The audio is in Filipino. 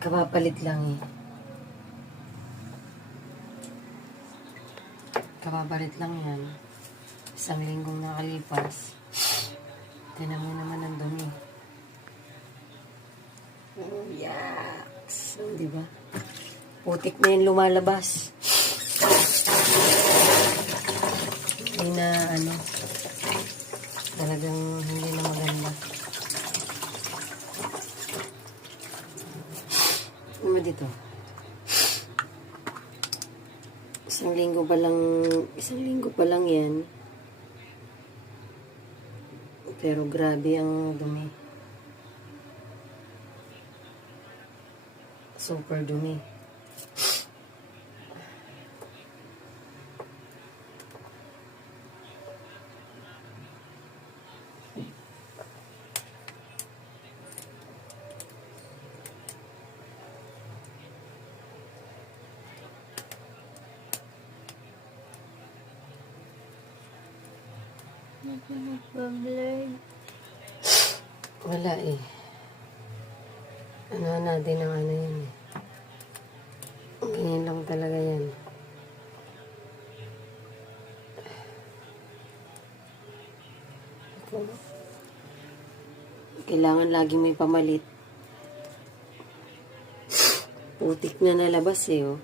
Kapapalit lang eh. Kapapalit lang yan. Isang linggong nakalipas. Tinan mo naman ang dumi. Oh, yaks. So, diba? Putik na yung lumalabas. Hindi na ano. Talagang hindi na maganda. Ano dito? Isang linggo pa lang yan. Pero grabe ang dumi. Super dumi. Wala eh. Ano natin ang ano yan eh. Ganyan lang talaga yan. Kailangan lagi may pamalit. Putik na nalabas eh oh.